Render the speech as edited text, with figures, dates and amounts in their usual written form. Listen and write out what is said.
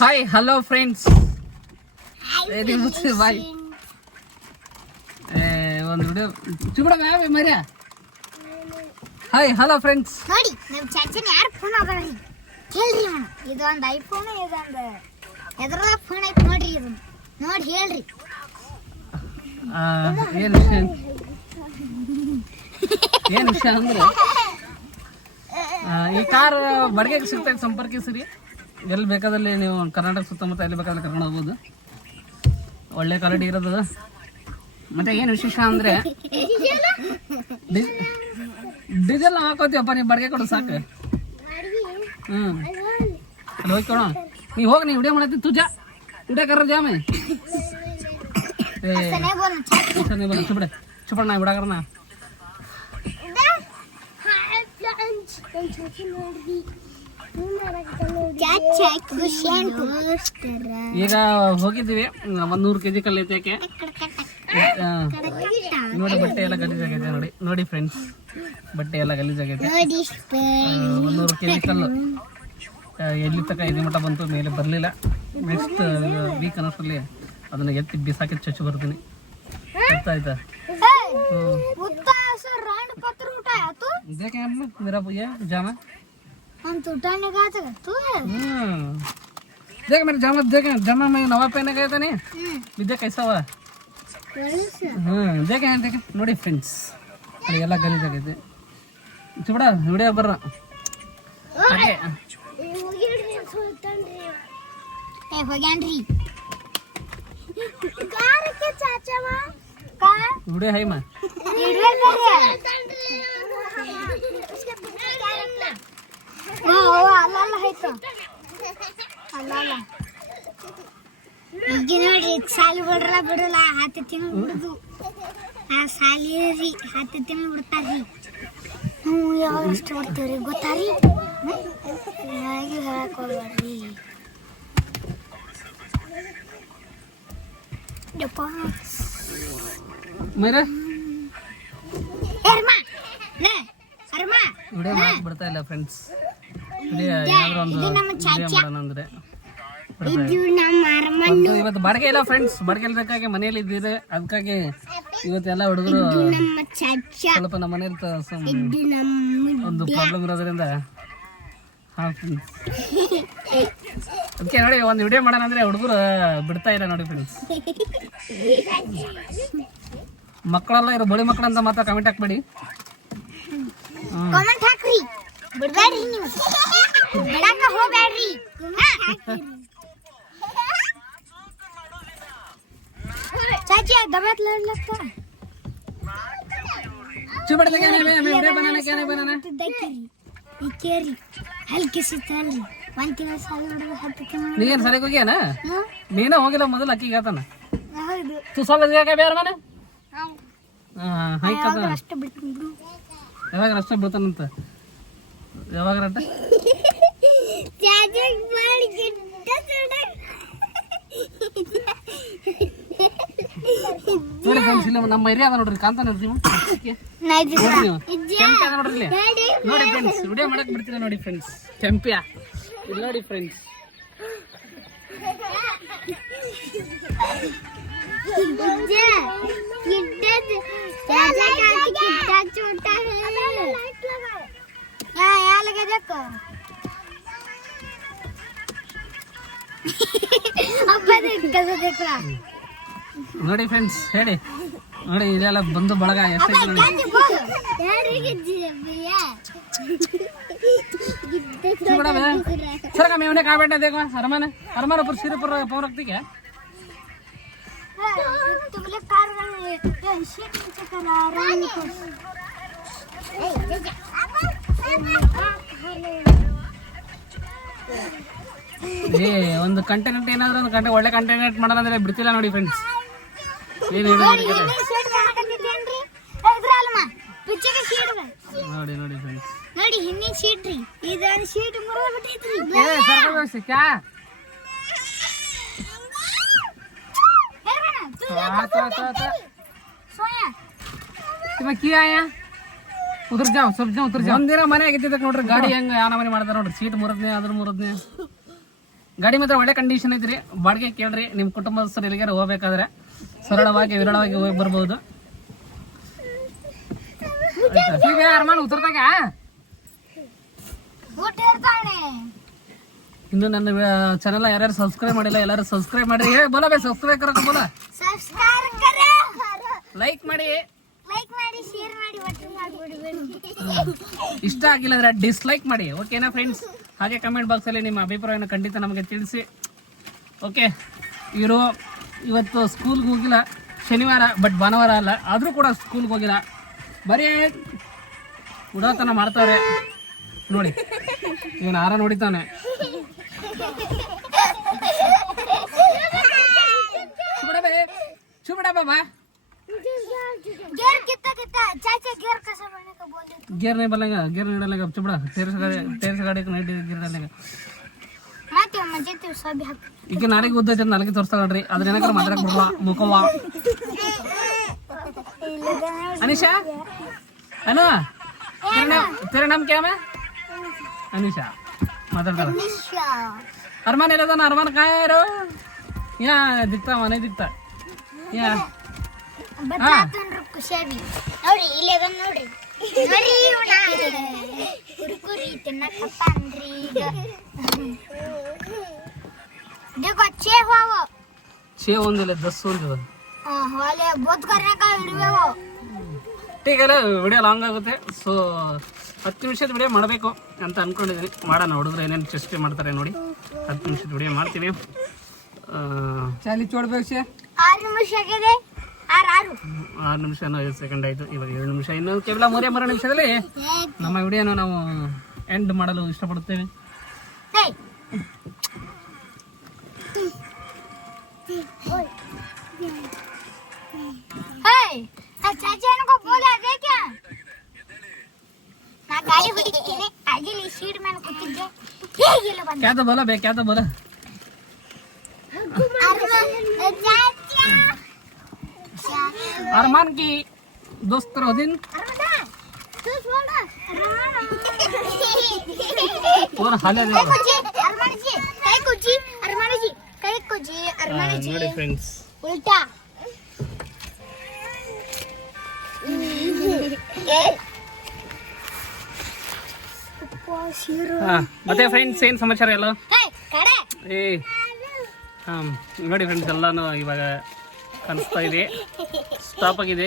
Hi hello friends. ಬಾಯ್ ಒಂದು video ಚುಬಿಡ ಮರ್ಯ. Hi hello friends. ನೋಡಿ ನಮ್ಮ ಚಾಚನ್ ಯಾರು ಫೋನ್ ಅದಾರಿ ಕೇಳ್ರಿ. ಇದೊಂದು ಐಫೋನ್, ಇದೊಂದು ಎದ್ರದ ಫೋನ್ ಐತಿ ನೋಡ್ರಿ. ಇದು ನೋಡಿ ಹೇಳ್ರಿ ಏನು ವಿಷಯ ಅಂದ್ರೆ ಈ ಕಾರ್ ಬಾಡಿಗೆಗೆ ಸಿಗ್ತೈತೆ, ಸಂಪರ್ಕಿಸ್ರಿ. ಎಲ್ಲಿ ಬೇಕಾದಲ್ಲಿ ನೀವು ಕರ್ನಾಟಕ ಸುತ್ತಮುತ್ತ ಎಲ್ಲಿ ಬೇಕಾದ್ರೆ ಕರ್ಕೊಂಡು ಹೋಗ್ಬೋದು. ಒಳ್ಳೆ ಕ್ವಾಲಿಟಿ ಇರೋದು. ಮತ್ತೆ ಏನು ವಿಶೇಷ ಅಂದರೆ ಡೀಸೆಲ್ ನಾವು ಹಾಕೋತೀವಪ್ಪ, ನೀವು ಬಾಡಿಗೆ ಕೊಡು ಸಾಕು. ಅಲ್ಲಿ ಹೋಗ್ಕೊಣ. ನೀವು ಹೋಗಿ ನೀವು ವಿಡಿಯೋ ಮಾಡತ್ತಿ ತುಜಾ ವಿಡಿಯೋ ಕರ ಜಾಮೆ ಚುಬಡೆ ಚುಪಡ ನಾ ಬಿಡಾಕರ ನಾ. ಈಗ ಹೋಗಿದ್ದೀವಿ 100 kg ಕಲ್ಲು ಐತೆ. ನೋಡಿ ಬಟ್ಟೆ ಎಲ್ಲ ಗಲೀಜಾಗೈತೆ. ನೋಡಿ ಫ್ರೆಂಡ್ಸ್, ಬಟ್ಟೆ ಎಲ್ಲ ಗಲೀಜಾಗೈತೆ. 100 kg ಕಲ್ಲು ಎಲ್ಲಿ ತನಕ ಇದು ಮಟ್ಟ ಬಂತು, ಮೇಲೆ ಬರಲಿಲ್ಲ. ನೆಕ್ಸ್ಟ್ ವೀಕ್ ಅನ್ನೋಷ್ಟರಲ್ಲಿ ಅದನ್ನ ಎತ್ತಿ ಬಿಸಾಕಿ ಚಚ್ಚು ಬರ್ತೀನಿ. ಅರ್ಥ ಆಯ್ತಾ? मेरा भैया जामा हम तो उठाने गया था तू है। देख मेरे जामा, देख जामा मैं नवा पहने गया था नहीं, देख कैसा हुआ। देख देख ನೋಡಿ ಫ್ರೆಂಡ್ಸ್, ಎಲ್ಲ ಗಲೀಜ್ ಆಗೈತೆ. ಚುಬಡ ವಿಡಿಯೋ ಬರ್ರ ಹಾಗೆ ಹೋಗ್ಯಾನ್ರಿ ಗಾರಕ್ಕೆ ಚಾಚವ ಕಾ ವಿಡಿಯೋ ಹೈ ಮಾ ಈಗ ನೋಡ್ರಿ ಸಾಲಿ ಬಿಡಲ್ಲ 10 ತಿಂಗಳು ಬಿಡುದು. ಆ ಸಾಲಿ ರೀ 10 ತಿಂಗಳು ಬಿಡ್ತಾರ್ರಿ. ನಾವು ಯಾವಾಗ ಅಷ್ಟು ಬಿಡ್ತೀವ್ರಿ ಗೊತ್ತಾರಿ? ಹಾಗೆ ಹೇಳಕ್ ಹೋಗ್ಬೇಡ್ರಿ. ಮೇರೆ ವಿಡಿಯೋ ಮಾಡಕ್ ಬಿಡ್ತಾ ಇಲ್ಲ ಫ್ರೆಂಡ್ಸ್. ಏನಾದ್ರು ಒಂದು ವಿಡಿಯೋ ಮಾಡೋಣ ಅಂದ್ರೆ ಇವತ್ತು ಬಾಡಿಗೆ ಇಲ್ಲ ಫ್ರೆಂಡ್ಸ್. ಬಾಡಿಗೆ ಇಲ್ಲದಕ್ಕಾಗಿ ಮನೆಯಲ್ಲಿ ಇದ್ದಿದೆ. ಅದಕ್ಕಾಗಿ ಇವತ್ತೆಲ್ಲ ಹುಡುಗರು ಸ್ವಲ್ಪ ನಮ್ಮ ಮನೇಲಿ ಒಂದು ಪ್ರಾಬ್ಲಮ್ ಇರೋದ್ರಿಂದ ಅದಕ್ಕೆ ನೋಡಿ ಒಂದು ವಿಡಿಯೋ ಮಾಡೋಣ ಅಂದ್ರೆ ಹುಡುಗರು ಬಿಡ್ತಾ ಇಲ್ಲ ನೋಡಿ ಫ್ರೆಂಡ್ಸ್. ಮಕ್ಕಳೆಲ್ಲ ಇರೋ ಬಳಿ ಮಕ್ಕಳು ಅಂತ ಮಾತ್ರ ಕಮೆಂಟ್ ಹಾಕ್ಬೇಡಿ. ಕಮೆಂಟ್ ಹಾಕ್ರಿ, ಬಿಡಬೇಡ್ರಿ ನೀವು, ಬಿಡಾಕ ಹೋಗಬೇಡ್ರಿ. चाची दबात लड़ लगता है चुपड़ लगे मैं वीडियो बनाना क्या नहीं बनाना देखिए ये केरी हल्के से तल 1 किलो साल ಹೊಡೆದು 10 ತಿಂಗಳು ನೀನು ಸರಿಯಾಗಿ ಹೋಗ್ಯಾ ನಾ ನೀನು ಹೋಗಿಲ್ಲ ಮೊದಲು ಅಕ್ಕಿಗೆ ಆತನ ಹೌದು ತು ಸಾಲ ಇದೆಯಾ ಬೇರೆ ಮನೆ ಹೈ ಕದ ಅಷ್ಟು ಬಿಡ್ತೀನಿ ಬಿಡು. ಯಾವಾಗ ಅಷ್ಟು ಬಿಡ್ತಾನಂತ ಯಾವಾಗ ರಟ್ಟ ಚಾಚಿ ಮಾಡಿ ಗಿಡ್ಡ ಸಡ ನೋಡಿ ಫ್ರೆಂಡ್ಸ್, ಇಲ್ಲಿ ನಮ್ಮ ಏರಿಯಾ ಅದ ನೋಡ್ರಿ, ಕಾಂತ ನೋಡ್ರಿ ಕೆಂಪ್ಯ ಅದ ನೋಡ್ರಿ. ನೋಡಿ ಫ್ರೆಂಡ್ಸ್, ವಿಡಿಯೋ ಮಾಡಕ್ ಬಿಡ್ತೀರ ನೋಡಿ ಫ್ರೆಂಡ್ಸ್. ಕೆಂಪ್ಯ ಇಲ್ಲಿ ನೋಡಿ ಫ್ರೆಂಡ್ಸ್. ನೋಡಿ ಫ್ರೆಂಡ್ಸ್, ಹೇಳಿ ನೋಡಿ ಇದೆಲ್ಲ ಬಂದು ಬಳಗ ಎಷ್ಟೈತೆ ನೋಡಿ. सर मैं उन्हें कहा बैठा देखो हरमान हरमान ऊपर सिर पर पाँव रखती क्या ಒಂದು ಕಂಟೆಂಟ್ ಏನಾದರೂ ಒಂದು ಕಂಟೆಂಟ್ ಒಳ್ಳೆ ಕಂಟೆಂಟ್ ಮಾಡೋಣ ಅಂದ್ರೆ ಬಿಡ್ತಿಲ್ಲ ನೋಡಿ ಫ್ರೆಂಡ್ಸ್. ಏನು ನೋಡಿ ನೋಡಿ ಫ್ರೆಂಡ್ಸ್, ನೋಡಿ ಹಿಂದಿನ ಶೀಟ್ ರೀ, ಇದೊಂದು ಶೀಟ್ ಮುರಿದು ಬಿಟ್ಟೈತ್ರಿ. ಏ ಸರ್ಕಾರ ಕ್ಯಾ तुम्हें क्या आया उधर जाओ सब जाओ उधर जाओ. ಒಂದಿನ ಮನೆ ಆಗಿದ್ದ ನೋಡ್ರಿ ಗಾಡಿ ಹೆಂಗ ಯಾವ ಮನೆ ಮಾಡ್ತಾರ ನೋಡ್ರಿ. ಸೀಟ್ ಮುರದ್ನೆ ಅದ್ರ ಮುರದ್ನೆ ಗಾಡಿ ಮಾತ್ರ ಒಳ್ಳೆ ಕಂಡೀಷನ್ ಐತ್ರಿ. ಬಾಡಿಗೆ ಕೇಳ್ರಿ. ನಿಮ್ಮ ಕುಟುಂಬಸ್ಥರು ಎಲ್ಲಿಗಾರ ಹೋಗ್ಬೇಕಾದ್ರೆ ಸರಳವಾಗಿ ವಿರಳವಾಗಿ ಹೋಗಿ ಬರ್ಬೋದು. ಈಗ ಅರಮಾನ ಉತ್ತರದಾಗ ಇನ್ನು ನನ್ನ ಚಾನಲ್ ಯಾರ್ಯಾರು ಸಬ್ಸ್ಕ್ರೈಬ್ ಮಾಡಿಲ್ಲ ಎಲ್ಲರೂ ಸಬ್ಸ್ಕ್ರೈಬ್ ಮಾಡಿ. ಬೋಲ ಬೇ ಸಬ್ಸ್ಕ್ರೈಬ್ ಕರೋ ಬೋಲ. ಲೈಕ್ ಮಾಡಿ, ಶೇರ್ ಮಾಡಿ, ಇಷ್ಟ ಆಗಿಲ್ಲ ಅಂದ್ರೆ ಡಿಸ್ಲೈಕ್ ಮಾಡಿ. ಓಕೆನಾ ಫ್ರೆಂಡ್ಸ್? ಹಾಗೆ ಕಮೆಂಟ್ ಬಾಕ್ಸಲ್ಲಿ ನಿಮ್ಮ ಅಭಿಪ್ರಾಯನ ಖಂಡಿತ ನಮಗೆ ತಿಳಿಸಿ. ಓಕೆ, ಇವರು ಇವತ್ತು ಸ್ಕೂಲ್ಗೆ ಹೋಗಿಲ್ಲ, ಶನಿವಾರ, ಬಟ್ ಭಾನುವಾರ ಅಲ್ಲ, ಆದರೂ ಕೂಡ ಸ್ಕೂಲ್ಗೆ ಹೋಗಿಲ್ಲ. ಬರೀ ಉಡಾತನ ಮಾಡ್ತಾರೆ ನೋಡಿ. ಇವನು ಆರ ನೋಡಿತಾನೆ. ಚುಬಡ ಬಾಬಾ गियर नहीं बनेगा, गियर नहीं डालेगा चुपड़ा. तेरे से गाड़ी नहीं गियर डालेगा. ಈಗ ನಾಳೆಗೆ ಉದ್ದ ಜನ ನಾಳೆಗೆ ತೋರಿಸ್ತಾ ನೋಡ್ರಿ. ಅದ್ರ ಏನಾದ್ರು ಮಾತಾಡಕ್ ಬಿಡಲ್ಲ ಮುಖವ. ಅನಿಶಾ, ಅನು तेरा नाम क्या है? अनिशा माताड़. अरमान ಎಲ್ಲ ಅರಮಾನ. ಅರಮಾನ ಕಾಯರು ಯಾ ದಿಕ್ತಾ ಮನೆ ದಿಕ್ತಾ ಯಾ ನೋಡಿ ಇಲ್ಲಿ ನೋಡ್ರಿ ಕುರ್ಕುರಿ ತಿನ್ನಕಪ್ಪ ಅಂದ್ರಿ. देखो 6 हुआ वो 6 ಒಂದಿಲ್ಲ 10 ಒಂದಿಲ್ಲ. वाले बहुत करने का वीडियो वो. ठीक है, ವಿಡಿಯೋ ಲಾಂಗ್ ಆಗುತ್ತೆ. ಸೊ 10 ನಿಮಿಷದ ವಿಡಿಯೋ ಮಾಡಬೇಕು ಅಂತ ಅನ್ಕೊಂಡಿದ್ದೀನಿ. ಮಾಡೋಣ, ಹುಡುಗರು ಏನೇನು ಚೇಷ್ಟೆ ಮಾಡ್ತಾರೆ ನೋಡಿ. 10 ನಿಮಿಷದ ವಿಡಿಯೋ ಮಾಡ್ತೀವಿ. ಚಾಲಿ ಚೋಡ್ಬೇಕು. 6 ನಿಮಿಷ ಆಗಿದೆ. 6 ನಿಮಿಷ 5 ಸೆಕೆಂಡ್ ಆಯಿತು. ಇವಾಗ 7 ನಿಮಿಷ. ಇನ್ನು ಕೇವಲ 3 ನಿಮಿಷದಲ್ಲಿ ನಮ್ಮ ವಿಡಿಯೋನ ನಾವು ಎಂಡ್ ಮಾಡಲು ಇಷ್ಟಪಡುತ್ತೇವೆ. चाचा बोला दे क्या ना गाड़ी हुडिस्ತೀನಿ आगे ली सीट में ಕೂತಿದ್ದೆ. ಹೇಗಿಲ್ಲ ಬಂದ. क्या तो बोला बे, क्या तो बोला. अरमान की दोस्तों दिन और हाल है ನೋಡಿ ಫ್ರೆಂಡ್ಸ್. ಉಲ್ಟಾ ಮತ್ತೆ ಫ್ರೆಂಡ್ಸ್ ಏನು ಸಮಾಚಾರ ಎಲ್ಲ? ನೋಡಿ ಫ್ರೆಂಡ್ಸ್, ಎಲ್ಲಾನು ಇವಾಗ ಕಾಣಿಸ್ತಾ ಇದೆ. ಸ್ಟಾಪ್ ಆಗಿದೆ.